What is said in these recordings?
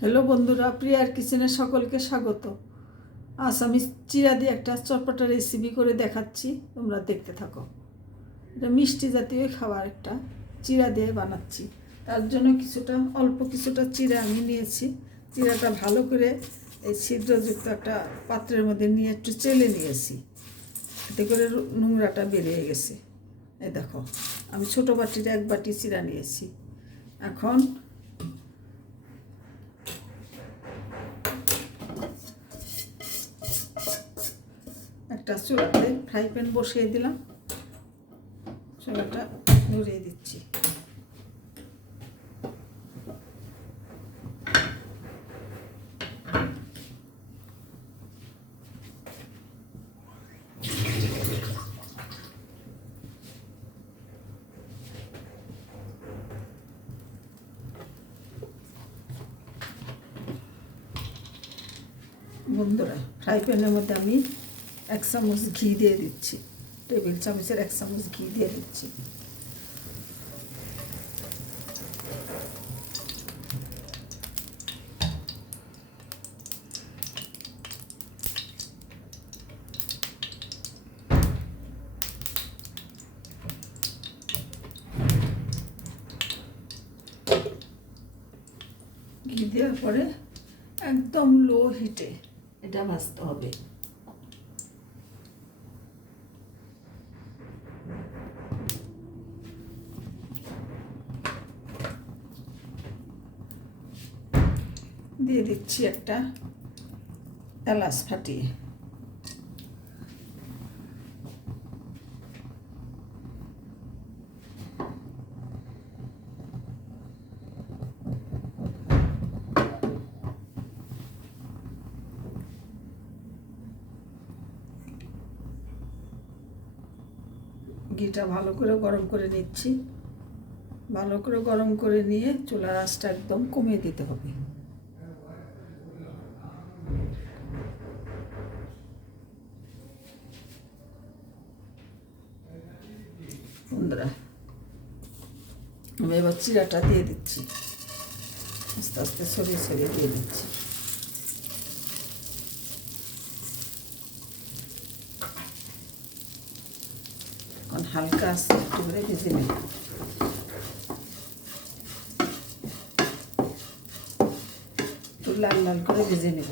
Hello বন্ধুরা, প্রিয়ার কিচেনে সকলকে স্বাগত। আজ আমি চিরা দিয়ে একটা চটপটা রেসিপি করে দেখাচ্ছি, তোমরা দেখতে থাকো। এটা মিষ্টি জাতীয় খাবার, একটা চিরা দিয়ে বানাচ্ছি। তার জন্য অল্প কিছুটা চিরা আমি নিয়েছি। চিরাটা ভালো করে এই ছিদ্রযুক্ত একটা পাত্রের মধ্যে নিয়ে একটু চেলে নিয়েছি, এতে করে নোংরাটা বেরিয়ে গেছে। এই দেখো, আমি ছোটো বাটির 1 বাটি চিরা নিয়েছি। এখন একটা চুলাতে ফ্রাই প্যান বসিয়ে দিলাম, চুলাটা ধরিয়ে দিচ্ছি। বন্ধুরা, ফ্রাই প্যানের মধ্যে আমি 1 চামচ ঘি দিয়ে দিচ্ছি, টেবিল চামচের 1 চামচ ঘি দিয়ে দিচ্ছি। ঘি দেওয়ার পরে একদম লো হিটে এটা ভাজতে হবে। দিয়ে দিচ্ছি একটা এলাচ ফাটিয়ে। ঘিটা ভালো করে গরম করে নিচ্ছি। ভালো করে গরম করে নিয়ে চুলার আঁচটা একদম কমিয়ে দিতে হবে। বন্ধুরা, আমি এবার চিরাটা দিয়ে দিচ্ছি, আস্তে আস্তে ছড়িয়ে ছড়িয়ে দিয়ে দিচ্ছি। এখন হালকা আস্তে একটু করে ভেজে নেব। একটু লাল লাল করে ভেজে নেব।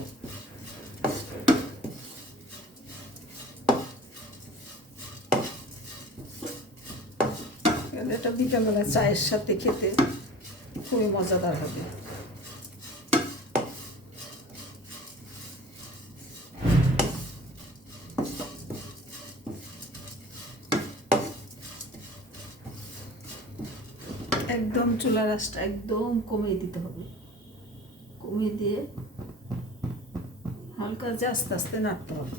এটা বিকালবেলা চায়ের সাথে খেতে খুবই মজাদার হবে। একদম চুলার আঁচটা একদম কমিয়ে দিতে হবে। কমিয়ে দিয়ে হালকা যে আস্তে আস্তে নাড়তে হবে।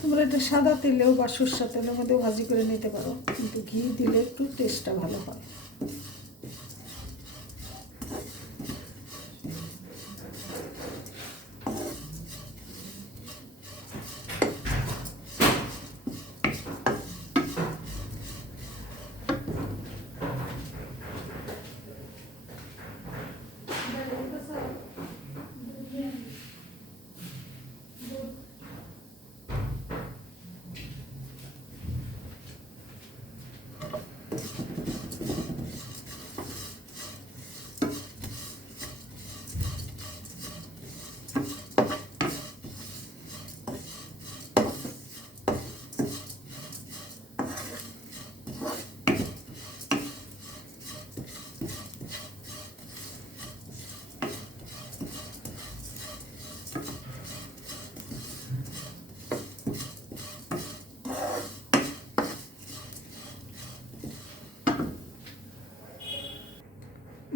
তোমরা এটা সাদা তেলেও বা সরষের তেলের মধ্যেও ভাজি করে নিতে পারো, কিন্তু ঘি দিলে একটু টেস্টটা ভালো হয়।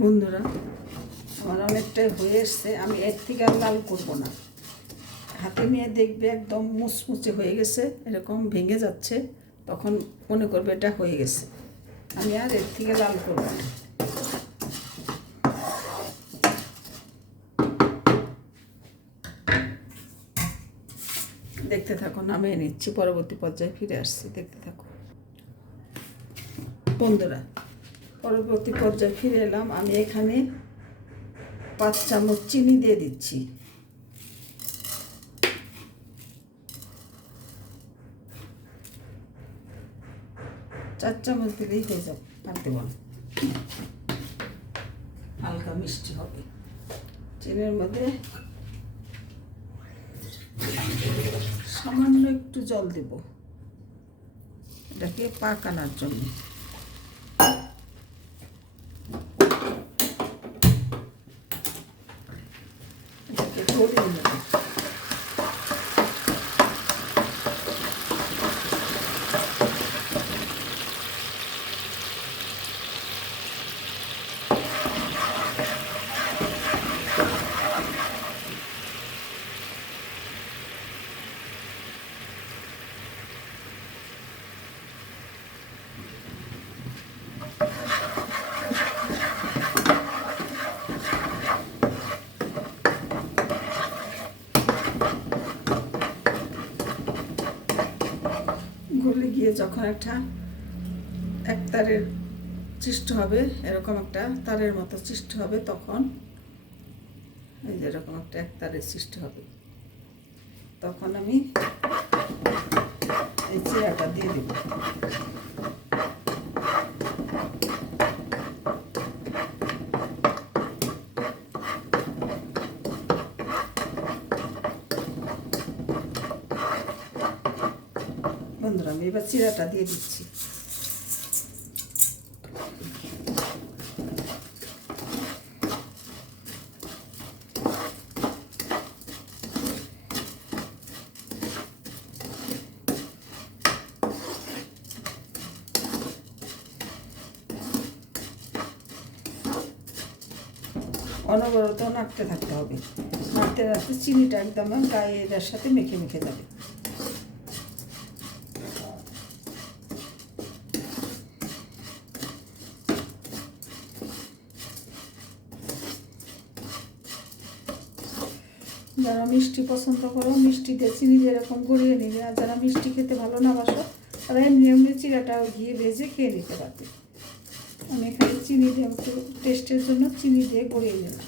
বন্ধুরা, আমার অনেকটাই হয়ে এসছে। আমি এর থেকে আর লাল করবো না। হাতে নিয়ে দেখবে একদম মুচমুচে হয়ে গেছে, এরকম ভেঙে যাচ্ছে, তখন মনে করবে এটা হয়ে গেছে। আমি আর এর থেকে লাল করবো না। দেখতে থাকো, নামিয়ে নিচ্ছি, পরবর্তী পর্যায়ে ফিরে আসছি, দেখতে থাকো বন্ধুরা। পরবর্তী পর্যায়ে ফিরে এলাম। আমি এখানে 5 চামচ চিনি দিয়ে দিচ্ছি। চার চামচ দিলেই হয়ে যাবে, আর দেব না। হালকা মিষ্টি হবে। চিনির মধ্যে সামান্য একটু জল দেব, এটাকে পাক আনার জন্য। এটাকে গড়িয়ে নেব। গলে গিয়ে যখন এক তারের সৃষ্টি হবে, এরকম একটা তারের মতো সৃষ্টি হবে, তখন এই যে এরকম এক তারের সৃষ্টি হবে, তখন আমি এই চিড়াটা দিয়ে দেব। বন্ধুরা, আমি এবার চিড়াটা দিয়ে দিচ্ছি। অনবরত নাড়তে থাকতে হবে। নাড়তে নাড়তে চিনিটা একদম গায়ে এটার সাথে মেখে মেখে যাবে। যারা মিষ্টি পছন্দ করো, মিষ্টি দিয়ে চিনি দিয়ে এরকম গড়িয়ে নেবে। আর যারা মিষ্টি খেতে ভালো না বাসো, তারা এমনি এমনি চিড়াটা ঘিয়ে ভেজে খেয়ে নিতে পারবে। আমি এখানে চিনি দিয়ে একটু টেস্টের জন্য চিনি দিয়ে গড়িয়ে নিলাম।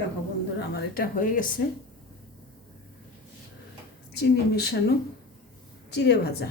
দেখো বন্ধুরা, আমার এটা হয়ে গেছে চিনি মেশানো চিড়ে ভাজা।